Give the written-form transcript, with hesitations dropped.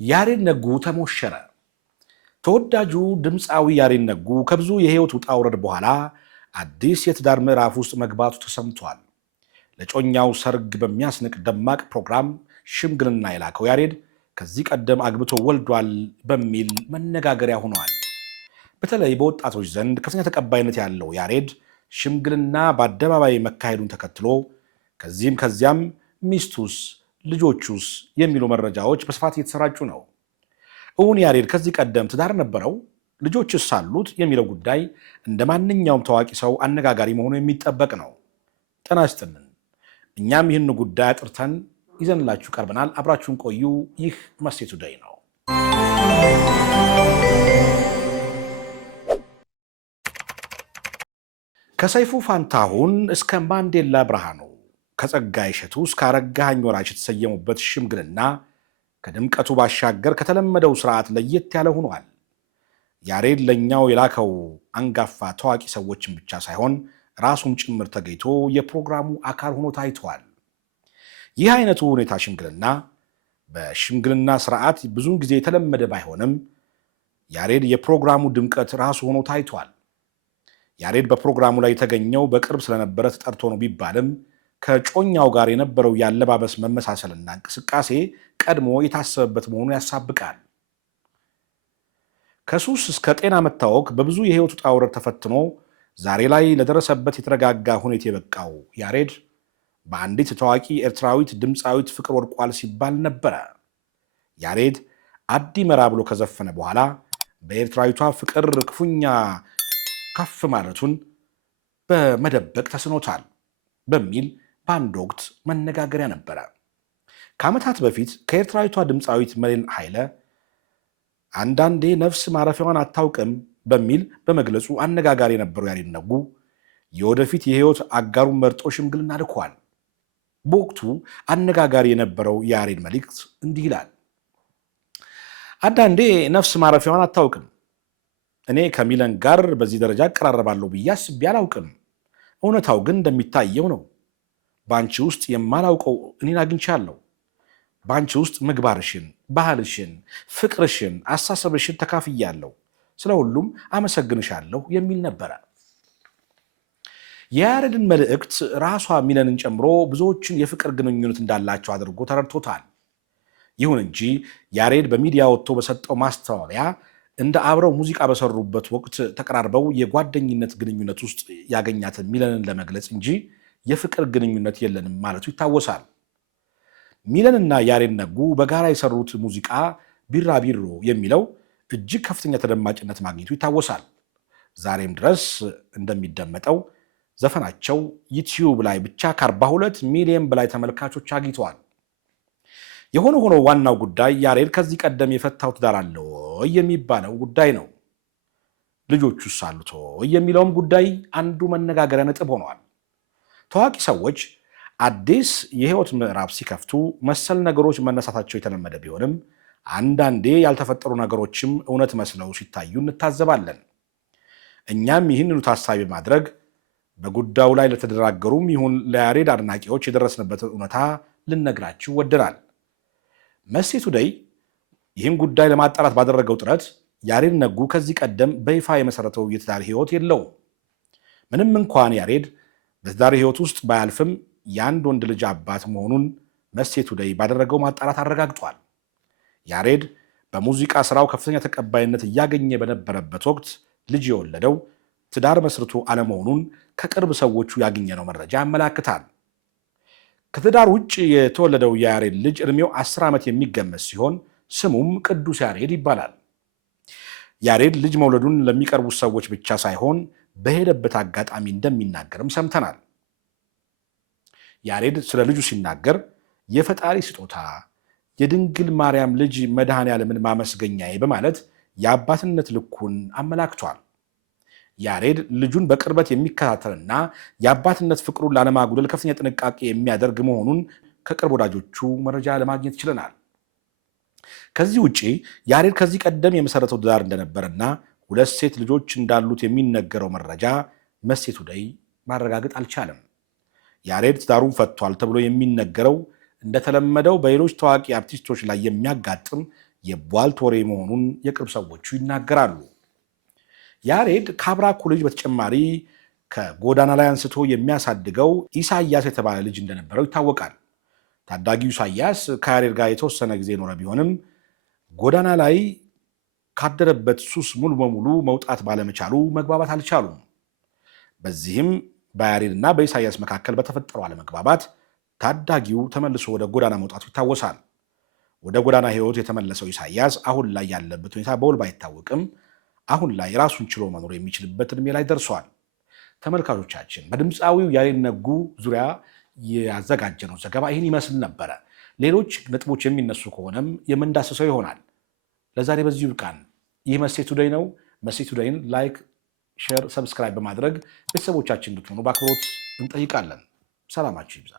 ያሬድ ነጉ ተሞሸረ። ተወዳጁ ድምፃዊ ያሬድ ነጉ ከብዙ የህይወት ውጣ ውረድ በኋላ አዲስ የትዳር ምዕራፍ ውስጥ መግባቱ ተሰምቷል። ለጮኛው ሰርግ በሚያስንቅ ደማቅ ፕሮግራም ሽምግልና የላከው ያሬድ ከዚህ ቀደም አግብቶ ወልዷል በሚል መነጋገሪያ ሆኗል። በተለይ በወጣቶች ዘንድ ከፍተኛ ተቀባይነት ያለው ያሬድ ሽምግልና በአደባባይ መካሄዱን ተከትሎ ከዚህም ከዚያም ሚስቱስ ልጆቹስ የሚሉ መረጃዎች በስፋት እየተሰራጩ ነው። እውን ያሬድ ከዚህ ቀደም ትዳር ነበረው? ልጆችስ አሉት? የሚለው ጉዳይ እንደ ማንኛውም ታዋቂ ሰው አነጋጋሪ መሆኑ የሚጠበቅ ነው። ጤና ይስጥልን። እኛም ይህን ጉዳይ አጥርተን ይዘንላችሁ ቀርበናል። አብራችሁን ቆዩ። ይህ መሴ ቱዴይ ነው። ከሰይፉ ፋንታሁን እስከ ማንዴላ ብርሃኑ፣ ከጸጋይ እሸቱ እስከ አረጋኸኝ ወራሽ የተሰየሙበት ሽምግልና ከድምቀቱ ባሻገር ከተለመደው ስርዓት ለየት ያለ ሆኗል። ያሬድ ለኛው የላከው አንጋፋ ታዋቂ ሰዎችን ብቻ ሳይሆን ራሱም ጭምር ተገኝቶ የፕሮግራሙ አካል ሆኖ ታይቷል። ይህ አይነቱ ሁኔታ ሽምግልና በሽምግልና ስርዓት ብዙውን ጊዜ የተለመደ ባይሆንም ያሬድ የፕሮግራሙ ድምቀት ራሱ ሆኖ ታይቷል። ያሬድ በፕሮግራሙ ላይ የተገኘው በቅርብ ስለነበረ ተጠርቶ ነው ቢባልም ከጮኛው ጋር የነበረው የአለባበስ መመሳሰልና እንቅስቃሴ ቀድሞ የታሰበበት መሆኑ ያሳብቃል። ከሱስ እስከ ጤና መታወክ በብዙ የህይወት ውጣ ውረድ ተፈትኖ ዛሬ ላይ ለደረሰበት የተረጋጋ ሁኔታ የበቃው ያሬድ በአንዲት ታዋቂ ኤርትራዊት ድምፃዊት ፍቅር ወድቋል ሲባል ነበረ። ያሬድ አዲ መራ ብሎ ከዘፈነ በኋላ በኤርትራዊቷ ፍቅር ክፉኛ ከፍ ማለቱን በመደበቅ ተስኖታል በሚል በአንድ ወቅት መነጋገሪያ ነበረ። ከዓመታት በፊት ከኤርትራዊቷ ድምፃዊት መሌን ኃይለ አንዳንዴ ነፍስ ማረፊያዋን አታውቅም በሚል በመግለጹ አነጋጋሪ የነበረው ያሬድ ነጉ የወደፊት የህይወት አጋሩን መርጦ ሽምግልና ልኳል። በወቅቱ አነጋጋሪ የነበረው የያሬድ መልእክት እንዲህ ይላል። አንዳንዴ ነፍስ ማረፊያዋን አታውቅም። እኔ ከሚለን ጋር በዚህ ደረጃ እቀራረባለሁ ብዬ አስቤ አላውቅም። እውነታው ግን እንደሚታየው ነው። በአንቺ ውስጥ የማላውቀው እኔን አግኝቻለሁ። በአንቺ ውስጥ ምግባርሽን፣ ባህልሽን፣ ፍቅርሽን፣ አሳሰብሽን ተካፍያለሁ። ስለ ሁሉም አመሰግንሻለሁ የሚል ነበረ። የያሬድን መልእክት ራሷ ሚለንን ጨምሮ ብዙዎችን የፍቅር ግንኙነት እንዳላቸው አድርጎ ተረድቶታል። ይሁን እንጂ ያሬድ በሚዲያ ወጥቶ በሰጠው ማስተባበያ እንደ አብረው ሙዚቃ በሰሩበት ወቅት ተቀራርበው የጓደኝነት ግንኙነት ውስጥ ያገኛትን ሚለንን ለመግለጽ እንጂ የፍቅር ግንኙነት የለንም ማለቱ ይታወሳል። ሚለንና ያሬድ ነጉ በጋራ የሰሩት ሙዚቃ ቢራቢሮ የሚለው እጅግ ከፍተኛ ተደማጭነት ማግኘቱ ይታወሳል። ዛሬም ድረስ እንደሚደመጠው ዘፈናቸው ዩቲዩብ ላይ ብቻ ከ42 ሚሊዮን በላይ ተመልካቾች አግኝተዋል። የሆነ ሆኖ ዋናው ጉዳይ ያሬድ ከዚህ ቀደም የፈታው ትዳር አለው የሚባለው ጉዳይ ነው። ልጆቹስ አሉት የሚለውም ጉዳይ አንዱ መነጋገሪያ ነጥብ ሆኗል። ታዋቂ ሰዎች አዲስ የህይወት ምዕራፍ ሲከፍቱ መሰል ነገሮች መነሳታቸው የተለመደ ቢሆንም አንዳንዴ ያልተፈጠሩ ነገሮችም እውነት መስለው ሲታዩ እንታዘባለን። እኛም ይህንኑ ታሳቢ ማድረግ በጉዳዩ ላይ ለተደራገሩም ይሁን ለያሬድ አድናቂዎች የደረስንበትን እውነታ ልነግራችሁ ወደናል። መሴ ቱዴይ ይህን ጉዳይ ለማጣራት ባደረገው ጥረት ያሬድ ነጉ ከዚህ ቀደም በይፋ የመሰረተው የትዳር ህይወት የለውም። ምንም እንኳን ያሬድ በትዳር ህይወት ውስጥ ባያልፍም የአንድ ወንድ ልጅ አባት መሆኑን መሴ ቱዴይ ባደረገው ማጣራት አረጋግጧል። ያሬድ በሙዚቃ ስራው ከፍተኛ ተቀባይነት እያገኘ በነበረበት ወቅት ልጅ የወለደው ትዳር መስርቶ አለመሆኑን ከቅርብ ሰዎቹ ያገኘነው መረጃ ያመላክታል። ከትዳር ውጭ የተወለደው የያሬድ ልጅ ዕድሜው 10 ዓመት የሚገመት ሲሆን ስሙም ቅዱስ ያሬድ ይባላል። ያሬድ ልጅ መውለዱን ለሚቀርቡት ሰዎች ብቻ ሳይሆን በሄደበት አጋጣሚ እንደሚናገርም ሰምተናል። ያሬድ ስለ ልጁ ሲናገር የፈጣሪ ስጦታ፣ የድንግል ማርያም ልጅ መድኃኔዓለምን ማመስገኛዬ በማለት የአባትነት ልኩን አመላክቷል። ያሬድ ልጁን በቅርበት የሚከታተልና የአባትነት ፍቅሩን ላለማጉደል ከፍተኛ ጥንቃቄ የሚያደርግ መሆኑን ከቅርብ ወዳጆቹ መረጃ ለማግኘት ችለናል። ከዚህ ውጪ ያሬድ ከዚህ ቀደም የመሰረተው ትዳር እንደነበረና 2 ሴት ልጆች እንዳሉት የሚነገረው መረጃ መሴ ቱዴይ ማረጋገጥ አልቻለም። ያሬድ ትዳሩን ፈቷል ተብሎ የሚነገረው እንደተለመደው በሌሎች ታዋቂ አርቲስቶች ላይ የሚያጋጥም የቧልት ወሬ መሆኑን የቅርብ ሰዎቹ ይናገራሉ። ያሬድ ከአብራኩ ልጅ በተጨማሪ ከጎዳና ላይ አንስቶ የሚያሳድገው ኢሳያስ የተባለ ልጅ እንደነበረው ይታወቃል። ታዳጊው ኢሳያስ ከያሬድ ጋር የተወሰነ ጊዜ ኖረ ቢሆንም ጎዳና ላይ ካደረበት ሱስ ሙሉ በሙሉ መውጣት ባለመቻሉ መግባባት አልቻሉም። በዚህም በያሬድና በኢሳያስ መካከል በተፈጠረው አለመግባባት ታዳጊው ተመልሶ ወደ ጎዳና መውጣቱ ይታወሳል። ወደ ጎዳና ሕይወት የተመለሰው ኢሳያስ አሁን ላይ ያለበት ሁኔታ በውል ባይታወቅም አሁን ላይ ራሱን ችሎ መኖር የሚችልበት እድሜ ላይ ደርሷል። ተመልካቾቻችን በድምፃዊው ያሬድ ነጉ ዙሪያ ያዘጋጀነው ዘገባ ይህን ይመስል ነበረ። ሌሎች ነጥቦች የሚነሱ ከሆነም የምንዳስሰው ይሆናል። ለዛሬ በዚሁ ይብቃን። ይህ መሴ ቱዴይ ነው። መሴ ቱዴይን ላይክ፣ ሼር፣ ሰብስክራይብ በማድረግ ቤተሰቦቻችን እንድትሆኑ በአክብሮት እንጠይቃለን። ሰላማችሁ ይብዛ።